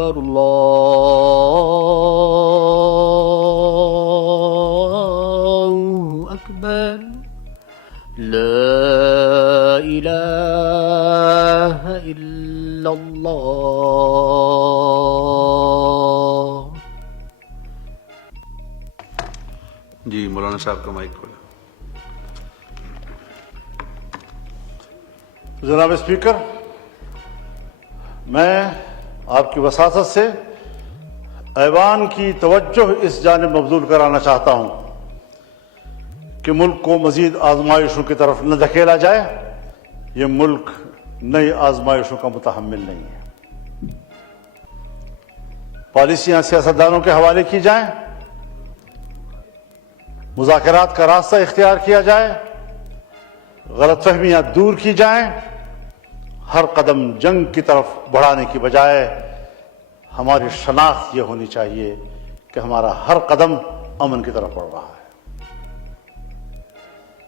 أكبر الله أكبر لا إله إلا الله. جی مولانا صاحب کا مائک کھولا. جناب اسپیکر، میں آپ کی وساطت سے ایوان کی توجہ اس جانب مبذول کرانا چاہتا ہوں کہ ملک کو مزید آزمائشوں کی طرف نہ دھکیلا جائے. یہ ملک نئی آزمائشوں کا متحمل نہیں ہے. پالیسیاں سیاستدانوں کے حوالے کی جائیں، مذاکرات کا راستہ اختیار کیا جائے، غلط فہمیاں دور کی جائیں. ہر قدم جنگ کی طرف بڑھانے کی بجائے ہماری شناخت یہ ہونی چاہیے کہ ہمارا ہر قدم امن کی طرف بڑھ رہا ہے.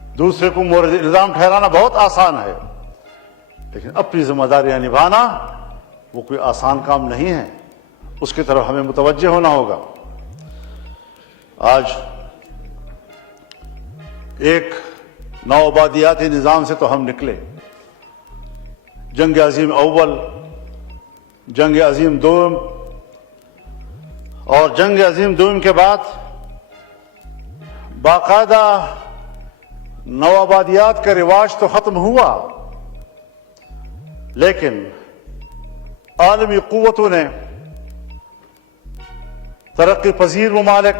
دوسرے کو مورد الزام ٹھہرانا بہت آسان ہے، لیکن اپنی ذمہ داریاں نبھانا وہ کوئی آسان کام نہیں ہے. اس کی طرف ہمیں متوجہ ہونا ہوگا. آج ایک نوآبادیاتی نظام سے تو ہم نکلے. جنگ عظیم اول، جنگ عظیم دوم اور جنگ عظیم دوم کے بعد باقاعدہ نوآبادیات کا رواج تو ختم ہوا، لیکن عالمی قوتوں نے ترقی پذیر ممالک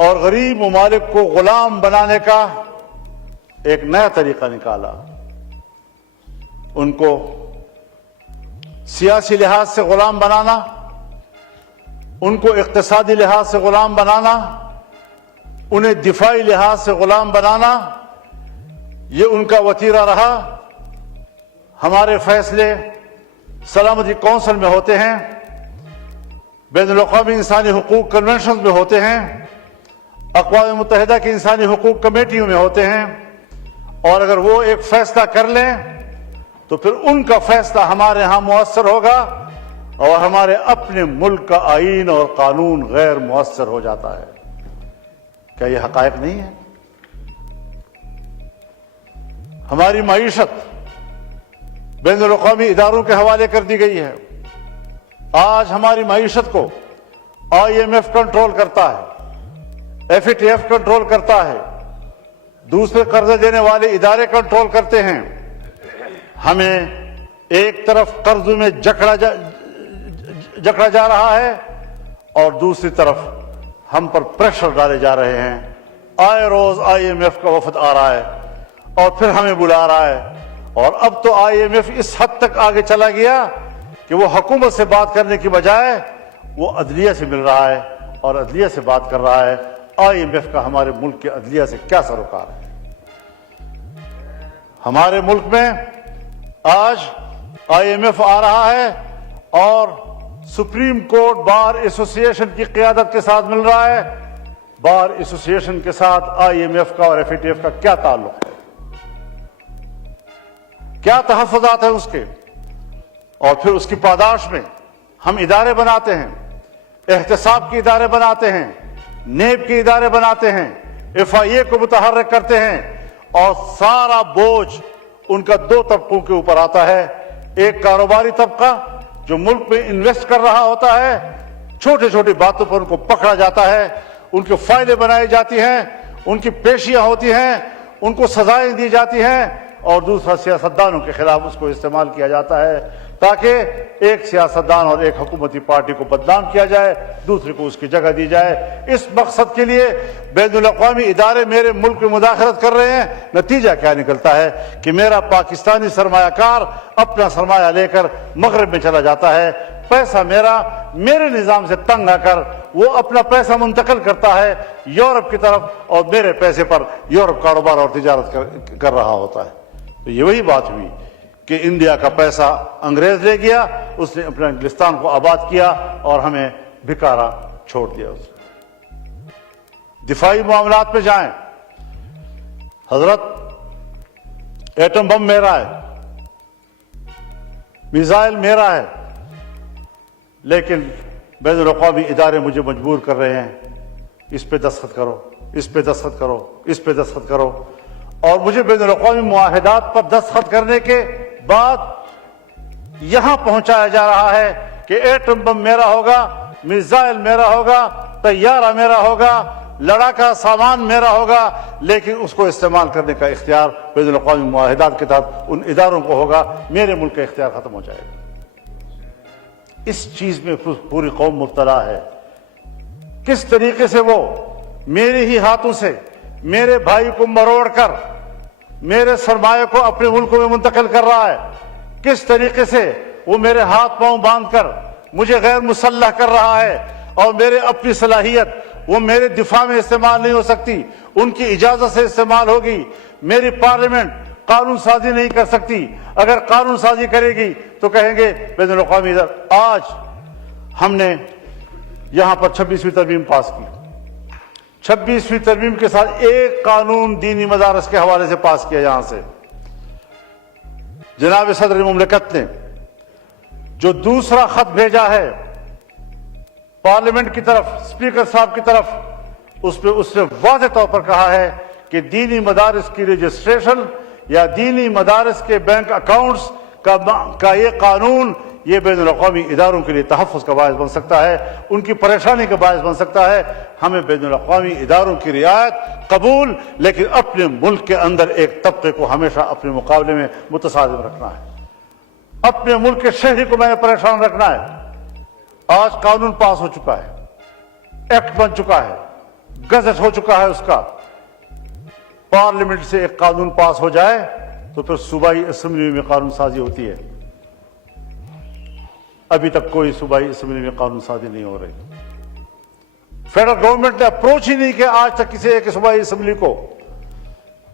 اور غریب ممالک کو غلام بنانے کا ایک نیا طریقہ نکالا. ان کو سیاسی لحاظ سے غلام بنانا، ان کو اقتصادی لحاظ سے غلام بنانا، انہیں دفاعی لحاظ سے غلام بنانا، یہ ان کا وتیرہ رہا. ہمارے فیصلے سلامتی کونسل میں ہوتے ہیں، بین الاقوامی انسانی حقوق کنونشن میں ہوتے ہیں، اقوام متحدہ کی انسانی حقوق کمیٹیوں میں ہوتے ہیں، اور اگر وہ ایک فیصلہ کر لیں تو پھر ان کا فیصلہ ہمارے ہاں مؤثر ہوگا اور ہمارے اپنے ملک کا آئین اور قانون غیر مؤثر ہو جاتا ہے. کیا یہ حقائق نہیں ہے؟ ہماری معیشت بین الاقوامی اداروں کے حوالے کر دی گئی ہے. آج ہماری معیشت کو IMF کنٹرول کرتا ہے، FATF کنٹرول کرتا ہے، دوسرے قرضے دینے والے ادارے کنٹرول کرتے ہیں. ہمیں ایک طرف قرض میں جکڑا جا رہا ہے اور دوسری طرف ہم پر پریشر ڈالے جا رہے ہیں. آئے روز IMF کا وفد آ رہا ہے اور پھر ہمیں بلا رہا ہے، اور اب تو IMF اس حد تک آگے چلا گیا کہ وہ حکومت سے بات کرنے کی بجائے وہ عدلیہ سے مل رہا ہے اور عدلیہ سے بات کر رہا ہے. IMF کا ہمارے ملک کے عدلیہ سے کیا سروکار ہے؟ ہمارے ملک میں آج IMF آ رہا ہے اور سپریم کورٹ بار ایسوسی ایشن کی قیادت کے ساتھ مل رہا ہے. بار ایسوسی ایشن کے ساتھ IMF کا اور FATF کا کیا تعلق ہے؟ کیا تحفظات ہیں اس کے؟ اور پھر اس کی پاداش میں ہم ادارے بناتے ہیں، احتساب کے ادارے بناتے ہیں، نیب کے ادارے بناتے ہیں، FIA کو متحرک کرتے ہیں، اور سارا بوجھ ان کا دو طبقوں کے اوپر آتا ہے. ایک کاروباری طبقہ جو ملک میں انویسٹ کر رہا ہوتا ہے، چھوٹی چھوٹی باتوں پر ان کو پکڑا جاتا ہے، ان کے فائلیں بنائی جاتی ہیں، ان کی پیشیاں ہوتی ہیں، ان کو سزائیں دی جاتی ہیں، اور دوسرا سیاستدانوں کے خلاف اس کو استعمال کیا جاتا ہے تاکہ ایک سیاستدان اور ایک حکومتی پارٹی کو بدنام کیا جائے، دوسرے کو اس کی جگہ دی جائے. اس مقصد کے لیے بین الاقوامی ادارے میرے ملک میں مداخلت کر رہے ہیں. نتیجہ کیا نکلتا ہے کہ میرا پاکستانی سرمایہ کار اپنا سرمایہ لے کر مغرب میں چلا جاتا ہے. پیسہ میرے نظام سے تنگ آ کر وہ اپنا پیسہ منتقل کرتا ہے یورپ کی طرف، اور میرے پیسے پر یورپ کاروبار اور تجارت کر رہا ہوتا ہے. تو یہ وہی بات ہوئی کہ انڈیا کا پیسہ انگریز لے گیا، اس نے اپنے انگلستان کو آباد کیا اور ہمیں بھکارا چھوڑ دیا. اس نے دفاعی معاملات میں جائیں، حضرت ایٹم بم میرا ہے، میزائل میرا ہے، لیکن بین الاقوامی ادارے مجھے مجبور کر رہے ہیں اس پہ دستخط کرو، اس پہ دستخط کرو، اس پہ دستخط کرو، اور مجھے بین الاقوامی معاہدات پر دستخط کرنے کے بعد یہاں پہنچایا جا رہا ہے کہ ایٹم بم میرا ہوگا، میزائل میرا ہوگا، طیارہ میرا ہوگا، لڑاکا سامان میرا ہوگا، لیکن اس کو استعمال کرنے کا اختیار بین الاقوامی معاہدات کے تحت ان اداروں کو ہوگا، میرے ملک کا اختیار ختم ہو جائے گا۔ اس چیز میں پوری قوم مبتلا ہے۔ کس طریقے سے وہ میرے ہی ہاتھوں سے میرے بھائی کو مروڑ کر میرے سرمایہ کو اپنے ملکوں میں منتقل کر رہا ہے، کس طریقے سے وہ میرے ہاتھ پاؤں باندھ کر مجھے غیر مسلح کر رہا ہے، اور میرے اپنی صلاحیت وہ میرے دفاع میں استعمال نہیں ہو سکتی، ان کی اجازت سے استعمال ہوگی۔ میری پارلیمنٹ قانون سازی نہیں کر سکتی، اگر قانون سازی کرے گی تو کہیں گے بین الاقوامی آج ہم نے یہاں پر 26ویں ترمیم پاس کی، 26ویں ترمیم کے ساتھ ایک قانون دینی مدارس کے حوالے سے پاس کیا یہاں سے۔ جناب صدر مملکت نے جو دوسرا خط بھیجا ہے پارلیمنٹ کی طرف، اسپیکر صاحب کی طرف، اس نے واضح طور پر کہا ہے کہ دینی مدارس کی رجسٹریشن یا دینی مدارس کے بینک اکاؤنٹس کا یہ قانون یہ بین الاقوامی اداروں کے لیے تحفظ کا باعث بن سکتا ہے، ان کی پریشانی کا باعث بن سکتا ہے۔ ہمیں بین الاقوامی اداروں کی رعایت قبول، لیکن اپنے ملک کے اندر ایک طبقے کو ہمیشہ اپنے مقابلے میں متصادم رکھنا ہے، اپنے ملک کے شہری کو میں نے پریشان رکھنا ہے۔ آج قانون پاس ہو چکا ہے، ایکٹ بن چکا ہے، گزٹ ہو چکا ہے اس کا۔ پارلیمنٹ سے ایک قانون پاس ہو جائے تو پھر صوبائی اسمبلی میں قانون سازی ہوتی ہے۔ ابھی تک کوئی صوبائی اسمبلی میں قانون سازی نہیں ہو رہی۔ فیڈرل گورنمنٹ نے اپروچ ہی نہیں کیا آج تک کسی ایک صوبائی اسمبلی کو۔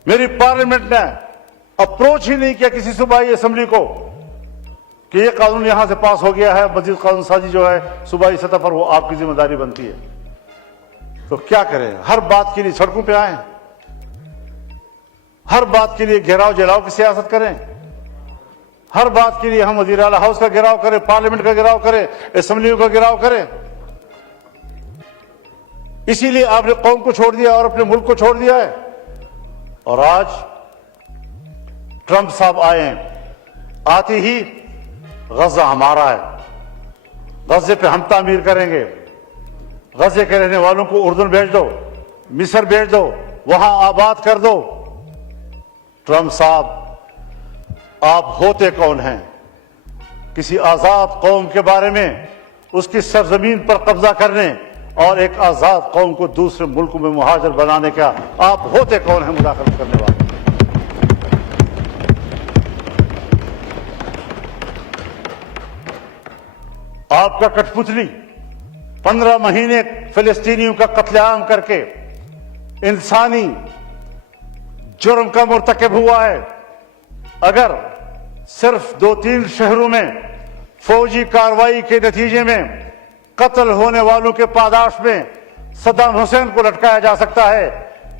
میری پارلیمنٹ نے اپروچ ہی نہیں کیا کسی صوبائی اسمبلی کو کہ یہ قانون یہاں سے پاس ہو گیا ہے، مزید قانون سازی جو ہے صوبائی سطح پر وہ آپ کی ذمہ داری بنتی ہے۔ تو کیا کریں؟ ہر بات کے لیے سڑکوں پہ آئیں، ہر بات کے لیے گھیراؤ جلاؤ کی سیاست کریں، ہر بات کے لیے ہم وزیر اعلیٰ ہاؤس کا گھیراؤ کریں، پارلیمنٹ کا گھیراؤ کریں، اسمبلیوں کا گھیراؤ کریں۔ اسی لیے آپ نے قوم کو چھوڑ دیا اور اپنے ملک کو چھوڑ دیا ہے۔ اور آج ٹرمپ صاحب آئے ہیں، آتے ہی غزہ ہمارا ہے، غزے پہ ہم تعمیر کریں گے، غزے کے رہنے والوں کو اردن بھیج دو، مصر بھیج دو، وہاں آباد کر دو۔ ٹرمپ صاحب آپ ہوتے کون ہیں؟ کسی آزاد قوم کے بارے میں اس کی سرزمین پر قبضہ کرنے اور ایک آزاد قوم کو دوسرے ملکوں میں مہاجر بنانے کا آپ ہوتے کون ہیں مداخلت کرنے والے؟ آپ کا کٹھ پتلی 15 مہینے فلسطینیوں کا قتل عام کر کے انسانی جرم کا مرتکب ہوا ہے۔ اگر صرف 2-3 شہروں میں فوجی کارروائی کے نتیجے میں قتل ہونے والوں کے پاداش میں صدام حسین کو لٹکایا جا سکتا ہے،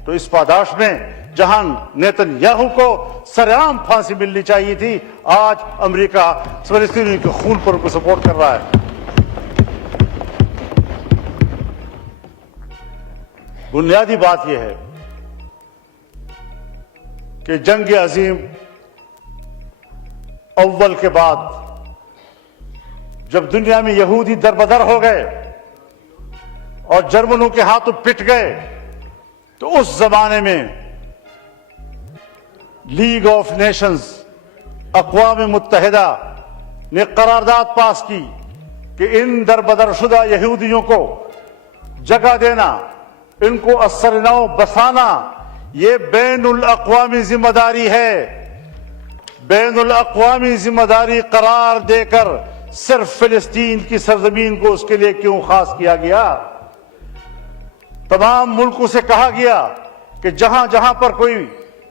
تو اس پاداش میں جہاں نیتن یاہو کو سرعام پھانسی ملنی چاہیے تھی، آج امریکہ فلسطینیوں کے خون پر ان کو سپورٹ کر رہا ہے۔ بنیادی بات یہ ہے کہ جنگ عظیم اول کے بعد جب دنیا میں یہودی دربدر ہو گئے اور جرمنوں کے ہاتھوں پٹ گئے، تو اس زمانے میں لیگ آف نیشنز، اقوام متحدہ نے قرارداد پاس کی کہ ان دربدر شدہ یہودیوں کو جگہ دینا، ان کو اثر نو بسانا، یہ بین الاقوامی ذمہ داری ہے۔ بین الاقوامی ذمہ داری قرار دے کر صرف فلسطین کی سرزمین کو اس کے لیے کیوں خاص کیا گیا؟ تمام ملکوں سے کہا گیا کہ جہاں جہاں پر کوئی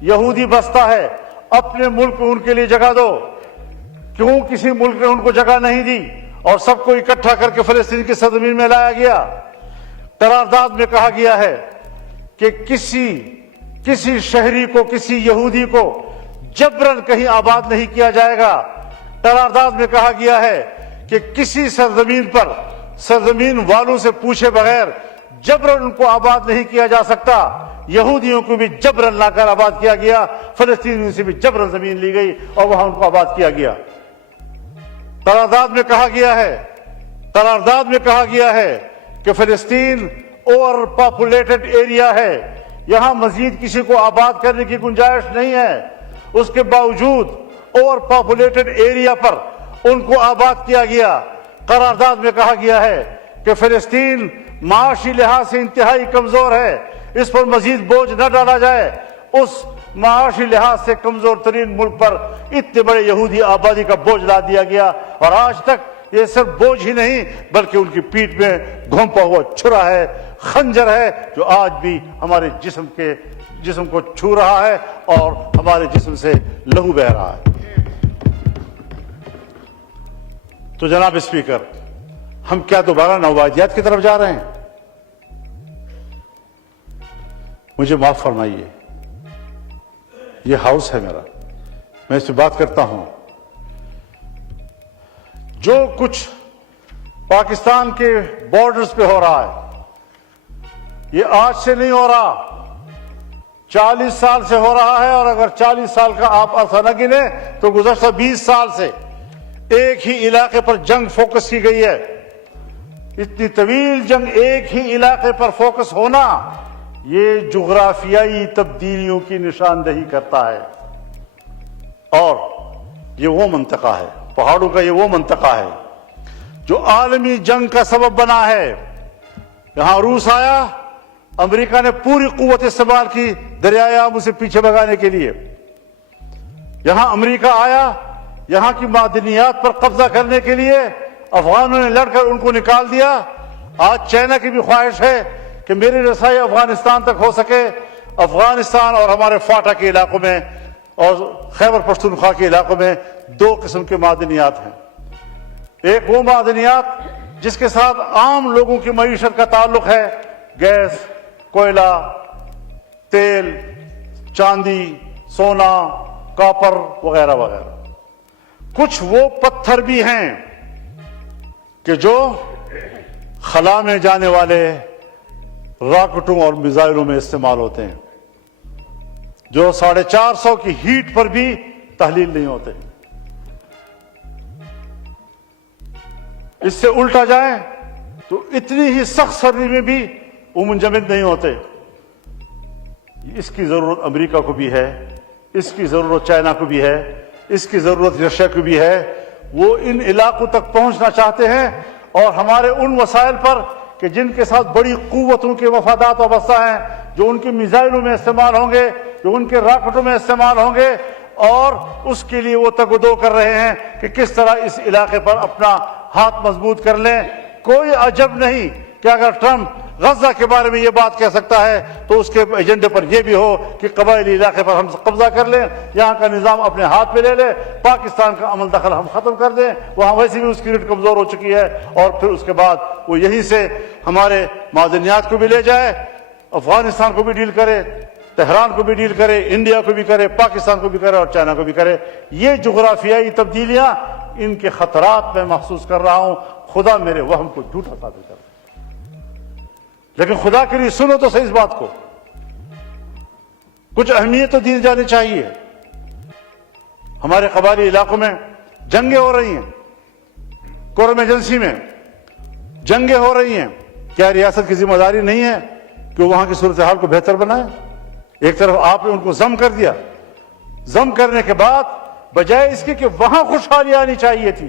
یہودی بستا ہے اپنے ملک میں ان کے لیے جگہ دو۔ کیوں کسی ملک نے ان کو جگہ نہیں دی اور سب کو اکٹھا کر کے فلسطین کی سرزمین میں لایا گیا؟ قرارداد میں کہا گیا ہے کہ کسی شہری کو، کسی یہودی کو جبراً کہیں آباد نہیں کیا جائے گا۔ قرارداد میں کہا گیا ہے کہ کسی سرزمین پر سرزمین والوں سے پوچھے بغیر جبرن ان کو آباد نہیں کیا جا سکتا. یہودیوں کو بھی جبرن لا کر آباد کیا گیا, فلسطینیوں سے بھی جبرن زمین لی گئی اور وہاں ان کو آباد کیا گیا. قرارداد میں کہا گیا ہے کہ فلسطین اوور پاپولیٹڈ ایریا ہے, یہاں مزید کسی کو آباد کرنے کی گنجائش نہیں ہے. اس کے باوجود اوور پاپولیٹڈ ایریا پر ان کو آباد کیا گیا. قرارداد میں کہا گیا ہے کہ فلسطین معاشی لحاظ سے انتہائی کمزور ہے, اس پر مزید بوجھ نہ ڈالا جائے. اس معاشی لحاظ سے کمزور ترین ملک پر اتنے بڑے یہودی آبادی کا بوجھ لا دیا گیا, اور آج تک یہ صرف بوجھ ہی نہیں بلکہ ان کی پیٹھ میں گھونپا ہوا چھرا ہے, خنجر ہے, جو آج بھی ہمارے جسم کو چھو رہا ہے اور ہمارے جسم سے لہو بہہ رہا ہے. تو جناب اسپیکر, ہم کیا دوبارہ نوآبادیات کی طرف جا رہے ہیں؟ مجھے معاف فرمائیے, یہ ہاؤس ہے میرا, میں اس پہ بات کرتا ہوں. جو کچھ پاکستان کے بارڈرز پہ ہو رہا ہے یہ آج سے نہیں ہو رہا, 40 سال سے ہو رہا ہے. اور اگر 40 سال کا آپ عرصہ نہ گنے تو گزشتہ 20 سال سے ایک ہی علاقے پر جنگ فوکس کی گئی ہے. اتنی طویل جنگ ایک ہی علاقے پر فوکس ہونا یہ جغرافیائی تبدیلیوں کی نشاندہی کرتا ہے. اور یہ وہ منطقہ ہے, پہاڑوں کا یہ وہ منطقہ ہے جو عالمی جنگ کا سبب بنا ہے. یہاں روس آیا, امریکہ نے پوری قوت استعمال کی دریائے آمو سے پیچھے بھگانے کے لیے. یہاں امریکہ آیا یہاں کی معدنیات پر قبضہ کرنے کے لیے, افغانوں نے لڑ کر ان کو نکال دیا. آج چائنا کی بھی خواہش ہے کہ میری رسائی افغانستان تک ہو سکے. افغانستان اور ہمارے فاٹا کے علاقوں میں اور خیبر پختونخوا کے علاقوں میں 2 قسم کے معدنیات ہیں. ایک وہ معدنیات جس کے ساتھ عام لوگوں کی معیشت کا تعلق ہے, گیس, کوئلہ, تیل, چاندی, سونا, کاپر وغیرہ وغیرہ. کچھ وہ پتھر بھی ہیں کہ جو خلا میں جانے والے راکٹوں اور میزائلوں میں استعمال ہوتے ہیں, جو 450 کی ہیٹ پر بھی تحلیل نہیں ہوتے. اس سے الٹا جائیں تو اتنی ہی سخت سردی میں بھی وہ منجمد نہیں ہوتے. اس کی ضرورت امریکہ کو بھی ہے, اس کی ضرورت چائنا کو بھی ہے, اس کی ضرورت رشیا کو بھی ہے. وہ ان علاقوں تک پہنچنا چاہتے ہیں اور ہمارے ان وسائل پر کہ جن کے ساتھ بڑی قوتوں کے مفادات وابستہ ہیں, جو ان کے میزائلوں میں استعمال ہوں گے, جو ان کے راکٹوں میں استعمال ہوں گے, اور اس کے لیے وہ تگ و دو کر رہے ہیں کہ کس طرح اس علاقے پر اپنا ہاتھ مضبوط کر لیں. کوئی عجب نہیں کہ اگر ٹرمپ غزہ کے بارے میں یہ بات کہہ سکتا ہے تو اس کے ایجنڈے پر یہ بھی ہو کہ قبائلی علاقے پر ہم قبضہ کر لیں, یہاں کا نظام اپنے ہاتھ میں لے لیں, پاکستان کا عمل دخل ہم ختم کر دیں. وہاں ویسے بھی اس کی ریٹ کمزور ہو چکی ہے, اور پھر اس کے بعد وہ یہیں سے ہمارے معدنیات کو بھی لے جائے, افغانستان کو بھی ڈیل کرے, تہران کو بھی ڈیل کرے, انڈیا کو بھی کرے, پاکستان کو بھی کرے اور چائنا کو بھی کرے. یہ جغرافیائی تبدیلیاں, ان کے خطرات میں محسوس کر رہا ہوں. خدا میرے وہم کو جھوٹا ثابت کر, لیکن خدا کے لیے سنو تو صحیح اس بات کو. کچھ اہمیت تو دی جانی چاہیے. ہمارے قبائلی علاقوں میں جنگیں ہو رہی ہیں, قوم ایجنسی میں جنگیں ہو رہی ہیں. کیا ریاست کی ذمہ داری نہیں ہے کہ وہاں کی صورتحال کو بہتر بنائے؟ ایک طرف آپ نے ان کو ضم کر دیا, ضم کرنے کے بعد بجائے اس کے کہ وہاں خوشحالی آنی چاہیے تھی,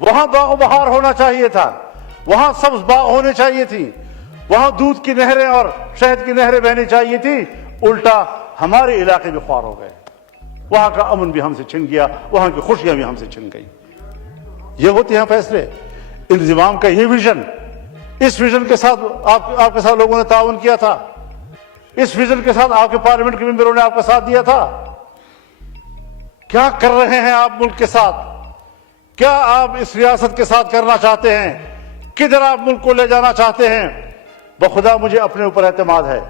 وہاں باغ و بہار ہونا چاہیے تھا, وہاں سبز باغ ہونے چاہیے تھی, وہاں دودھ کی نہریں اور شہد کی نہریں بہنی چاہیے تھی, الٹا ہمارے علاقے میں خوار ہو گئے. وہاں کا امن بھی ہم سے چھن گیا, وہاں کی خوشیاں بھی ہم سے چھن گئی. یہ ہوتے ہیں فیصلے. انضمام کا یہ ویژن, اس ویژن کے ساتھ آپ کے ساتھ لوگوں نے تعاون کیا تھا, اس ویژن کے ساتھ آپ کے پارلیمنٹ کے ممبروں نے آپ کا ساتھ دیا تھا. کیا کر رہے ہیں آپ ملک کے ساتھ؟ کیا آپ اس ریاست کے ساتھ کرنا چاہتے ہیں؟ کدھر آپ ملک کو لے جانا چاہتے ہیں؟ بخدا مجھے اپنے اوپر اعتماد ہے.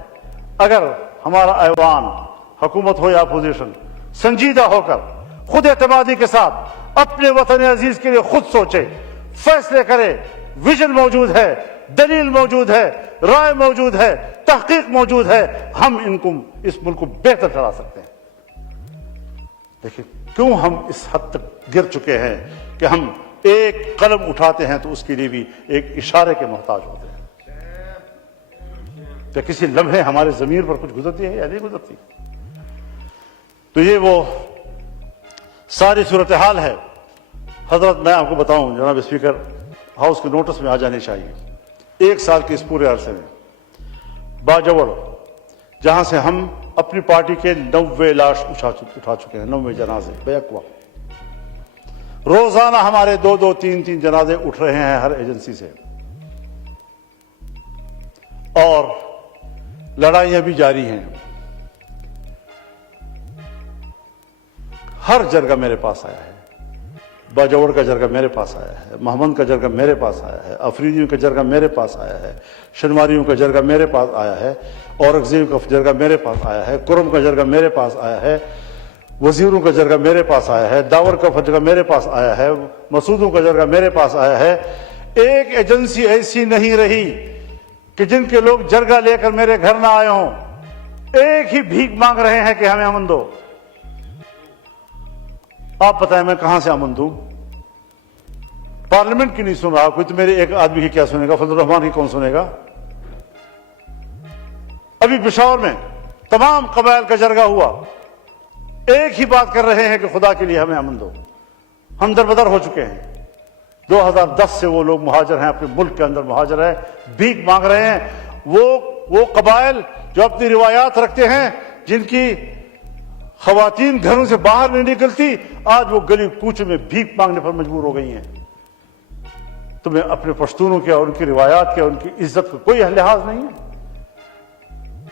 اگر ہمارا ایوان, حکومت ہو یا اپوزیشن, سنجیدہ ہو کر خود اعتمادی کے ساتھ اپنے وطن عزیز کے لیے خود سوچے، فیصلے کرے. ویژن موجود ہے، دلیل موجود ہے، رائے موجود ہے، تحقیق موجود ہے. ہم اس ملک کو بہتر چلا سکتے ہیں. دیکھیں کیوں ہم اس حد تک گر چکے ہیں کہ ہم ایک قلم اٹھاتے ہیں تو اس کے لیے بھی ایک اشارے کے محتاج ہوتے ہیں. کہ کسی لمحے ہمارے ضمیر پر کچھ گزرتی ہے یا نہیں گزرتی. تو یہ وہ ساری صورتحال ہے. حضرت میں آپ کو بتاؤں، جناب اسپیکر، ہاؤس کے نوٹس میں آ جانے چاہیے. 1 سال کے اس پورے عرصے میں باجوڑ، جہاں سے ہم اپنی پارٹی کے 90 لاش اٹھا چکے ہیں، 90 جنازے بیک وقت. روزانہ ہمارے 2-2 3-3 جنازے اٹھ رہے ہیں ہر ایجنسی سے، اور لڑائیاں بھی جاری ہیں. ہر جرگہ میرے پاس آیا ہے. باجوڑ کا جرگہ میرے پاس آیا ہے، محمد کا جرگہ میرے پاس آیا ہے، افریدیوں کا جرگہ میرے پاس آیا ہے، شنواریوں کا جرگہ میرے پاس آیا ہے، اورنگزیب کا جرگہ میرے پاس آیا ہے، کرم کا جرگہ میرے پاس آیا ہے، وزیروں کا جرگہ میرے پاس آیا ہے، داور کا جرگہ میرے پاس آیا ہے، مسعودوں کا جرگہ میرے پاس آیا ہے. ایک ایجنسی ایسی نہیں رہی کہ جن کے لوگ جرگہ لے کر میرے گھر نہ آئے ہوں. ایک ہی بھیک مانگ رہے ہیں کہ ہمیں امن دو. آپ بتائیں میں کہاں سے امن دوں؟ پارلیمنٹ کی نہیں سن رہا کوئی، تو میرے ایک آدمی کی کیا سنے گا؟ فضل الرحمان کی کون سنے گا؟ ابھی پشاور میں تمام قبائل کا جرگہ ہوا، ایک ہی بات کر رہے ہیں کہ خدا کے لیے ہمیں امن دو. ہم دربدر ہو چکے ہیں. 2010 سے وہ لوگ مہاجر ہیں، اپنے ملک کے اندر مہاجر ہیں، بھیک مانگ رہے ہیں. وہ قبائل جو اپنی روایات رکھتے ہیں، جن کی خواتین گھروں سے باہر نہیں نکلتی، آج وہ گلی کوچے میں بھیک مانگنے پر مجبور ہو گئی ہیں. تمہیں اپنے پشتونوں کے اور ان کی روایات کے، ان کی عزت کا کوئی لحاظ نہیں ہے؟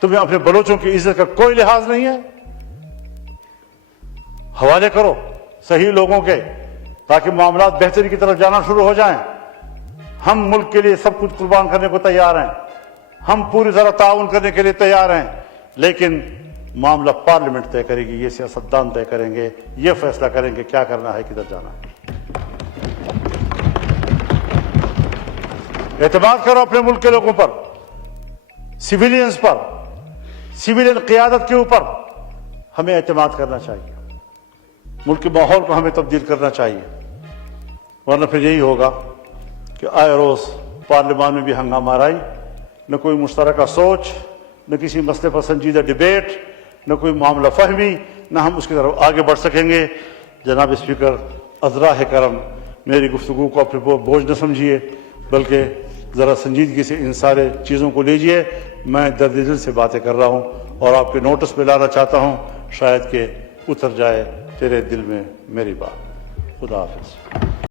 تمہیں اپنے بلوچوں کی عزت کا کوئی لحاظ نہیں ہے؟ حوالے کرو صحیح لوگوں کے، تاکہ معاملات بہتری کی طرف جانا شروع ہو جائیں. ہم ملک کے لیے سب کچھ قربان کرنے کو تیار ہیں، ہم پوری طرح تعاون کرنے کے لیے تیار ہیں، لیکن معاملہ پارلیمنٹ طے کرے گی. یہ سیاستدان طے کریں گے، یہ فیصلہ کریں گے کیا کرنا ہے، کدھر جانا ہے. اعتماد کرو اپنے ملک کے لوگوں پر، سویلینز پر، سویلین قیادت کے اوپر ہمیں اعتماد کرنا چاہیے. ملک کے ماحول کو ہمیں تبدیل کرنا چاہیے، ورنہ پھر یہی ہوگا کہ آئے روز پارلیمان میں بھی ہنگامہ آرائی، نہ کوئی مشترکہ سوچ، نہ کسی مسئلے پر سنجیدہ ڈیبیٹ، نہ کوئی معاملہ فہمی، نہ ہم اس کی طرف آگے بڑھ سکیں گے. جناب اسپیکر، عذراہ کرم، میری گفتگو کو اپنے بوجھ نہ سمجھیے، بلکہ ذرا سنجیدگی سے ان سارے چیزوں کو لیجئے. میں درد دل سے باتیں کر رہا ہوں اور آپ کے نوٹس پہ لانا چاہتا ہوں، شاید کہ اتر جائے تیرے دل میں میری بات. خدا حافظ.